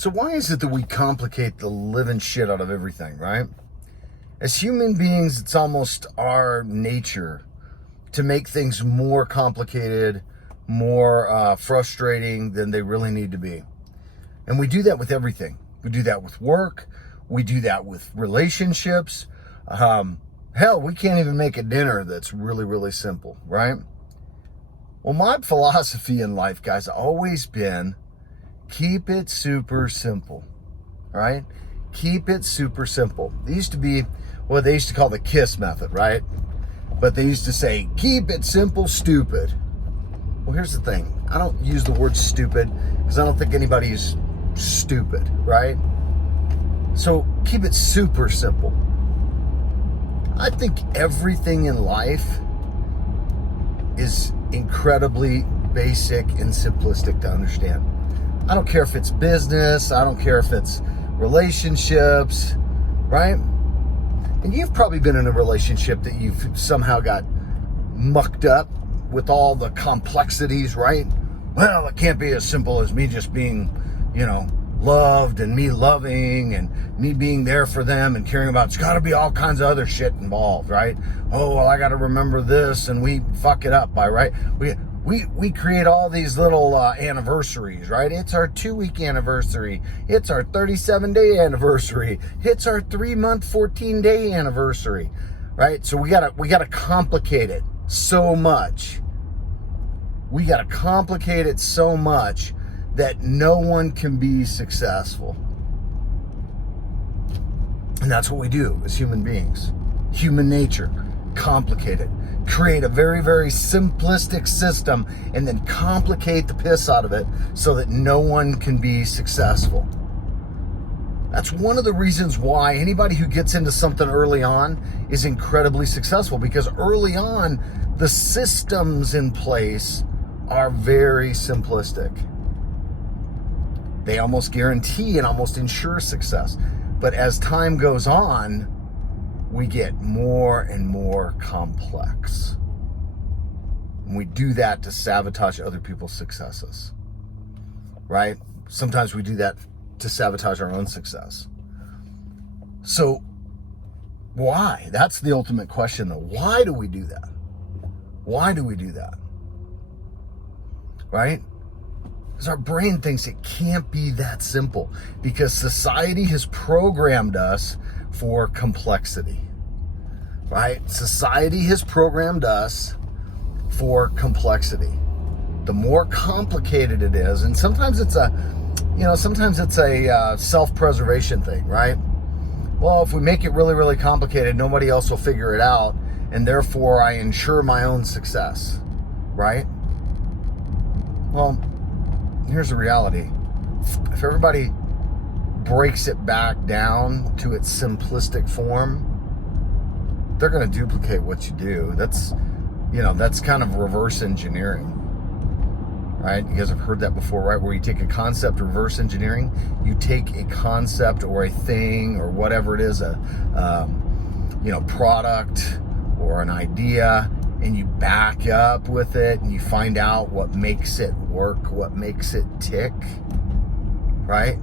So why is it that we complicate the living shit out of everything, right? As human beings, it's almost our nature to make things more complicated, more frustrating than they really need to be. And we do that with everything. We do that with work. We do that with relationships. Hell, we can't even make a dinner that's really, really simple, right? Well, my philosophy in life, guys, has always been keep it super simple, right? Keep it super simple. They used to be what they used to call the KISS method, right? But they used to say, keep it simple, stupid. Well, here's the thing. I don't use the word stupid because I don't think anybody's stupid, right? So keep it super simple. I think everything in life is incredibly basic and simplistic to understand. I don't care if it's business. I don't care if it's relationships, right? And you've probably been in a relationship that you've somehow got mucked up with all the complexities, right? Well, it can't be as simple as me just being, loved and me loving and me being there for them and caring about. It's got to be all kinds of other shit involved, right? Oh, well, I got to remember this, and we fuck it up by, right? We create all these little anniversaries, right? It's our 2-week anniversary. It's our 37-day anniversary. It's our 3-month, 14-day anniversary, right? So we gotta complicate it so much. We gotta complicate it so much that no one can be successful. And that's what we do as human beings. Human nature, complicate it. Create a very, very simplistic system and then complicate the piss out of it so that no one can be successful. That's one of the reasons why anybody who gets into something early on is incredibly successful, because early on, the systems in place are very simplistic. They almost guarantee and almost ensure success. But as time goes on, we get more and more complex. And we do that to sabotage other people's successes, right? Sometimes we do that to sabotage our own success. So why? That's the ultimate question, though. Why do we do that? Why do we do that? Right? Because our brain thinks it can't be that simple, because society has programmed us for complexity, right? Society has programmed us for complexity. The more complicated it is, and sometimes it's a self-preservation thing, right? Well, if we make it really, really complicated, nobody else will figure it out, and therefore I ensure my own success, right? Well, here's the reality. If everybody breaks it back down to its simplistic form, they're going to duplicate what you do. That's kind of reverse engineering, right? You guys have heard that before, right? Where you take a concept, reverse engineering. You take a concept or a thing or whatever it is, a product or an idea, and you back up with it and you find out what makes it work, what makes it tick, right?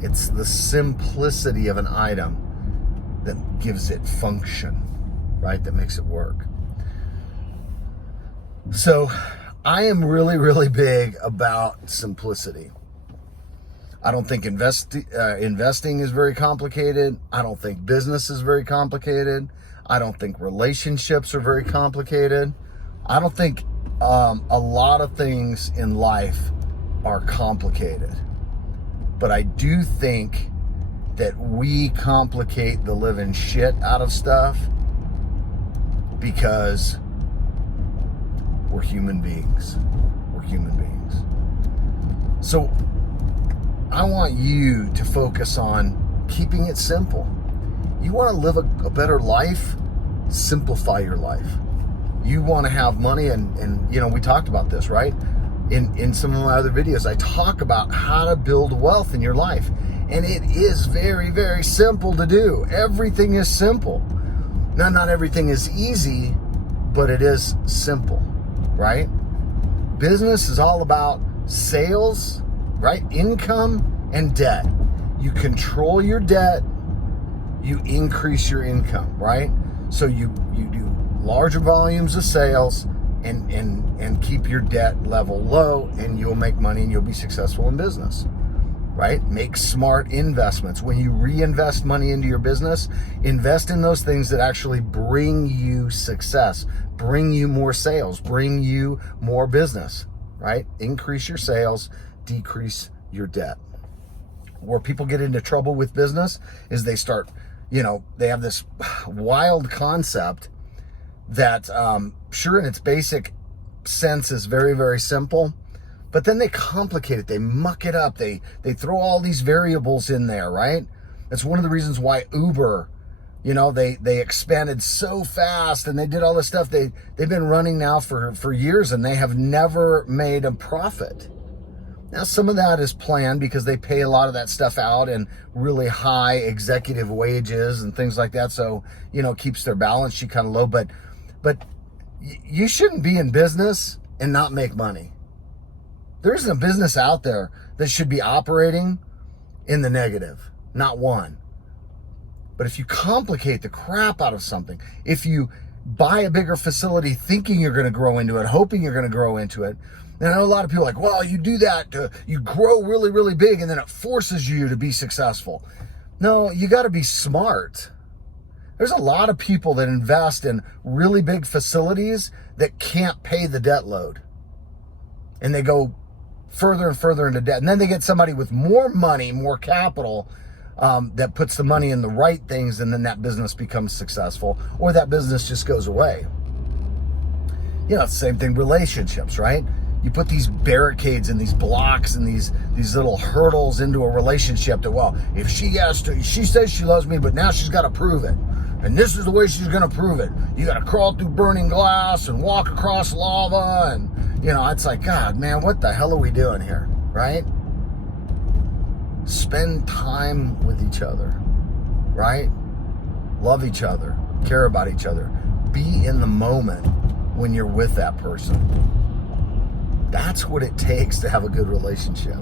It's the simplicity of an item that gives it function, right? That makes it work. So I am really, really big about simplicity. I don't think investing is very complicated. I don't think business is very complicated. I don't think relationships are very complicated. I don't think a lot of things in life are complicated. But I do think that we complicate the living shit out of stuff because we're human beings. We're human beings. So I want you to focus on keeping it simple. You want to live a better life? Simplify your life. You want to have money, and we talked about this, right? In some of my other videos, I talk about how to build wealth in your life. And it is very, very simple to do. Everything is simple. Now, not everything is easy, but it is simple, right? Business is all about sales, right? Income and debt. You control your debt, you increase your income, right? So you do larger volumes of sales and keep your debt level low, and you'll make money and you'll be successful in business, right? Make smart investments. When you reinvest money into your business, invest in those things that actually bring you success, bring you more sales, bring you more business, right? Increase your sales, decrease your debt. Where people get into trouble with business is they start, they have this wild concept that, sure, in its basic sense is very, very simple, but then they complicate it. They muck it up. They throw all these variables in there, right? That's one of the reasons why Uber, they expanded so fast and they did all this stuff. They've been running now for years and they have never made a profit. Now, some of that is planned because they pay a lot of that stuff out in really high executive wages and things like that. So, keeps their balance sheet kind of low. But you shouldn't be in business and not make money. There isn't a business out there that should be operating in the negative. Not one. But if you complicate the crap out of something, if you buy a bigger facility thinking you're going to grow into it, hoping you're going to grow into it, and I know a lot of people are like, well, you do that, you grow really, really big, and then it forces you to be successful. No, you got to be smart. There's a lot of people that invest in really big facilities that can't pay the debt load. And they go further and further into debt. And then they get somebody with more money, more capital, that puts the money in the right things, and then that business becomes successful, or that business just goes away. It's the same thing, relationships, right? You put these barricades and these blocks and these little hurdles into a relationship that, well, if she says she loves me, but now she's got to prove it. And this is the way she's going to prove it. You got to crawl through burning glass and walk across lava. And, it's like, God, man, what the hell are we doing here, right? Spend time with each other, right? Love each other, care about each other. Be in the moment when you're with that person. That's what it takes to have a good relationship.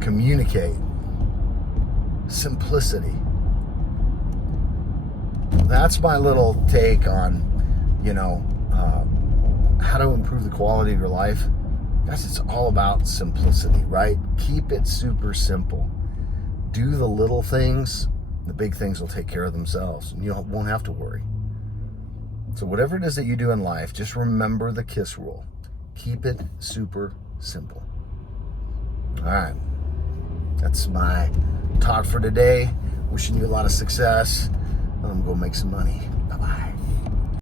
Communicate. Simplicity. That's my little take on, how to improve the quality of your life. Guys, it's all about simplicity, right? Keep it super simple. Do the little things. The big things will take care of themselves, and you won't have to worry. So whatever it is that you do in life, just remember the KISS rule. Keep it super simple. All right. That's my talk for today. Wishing you a lot of success. I'm going to go make some money.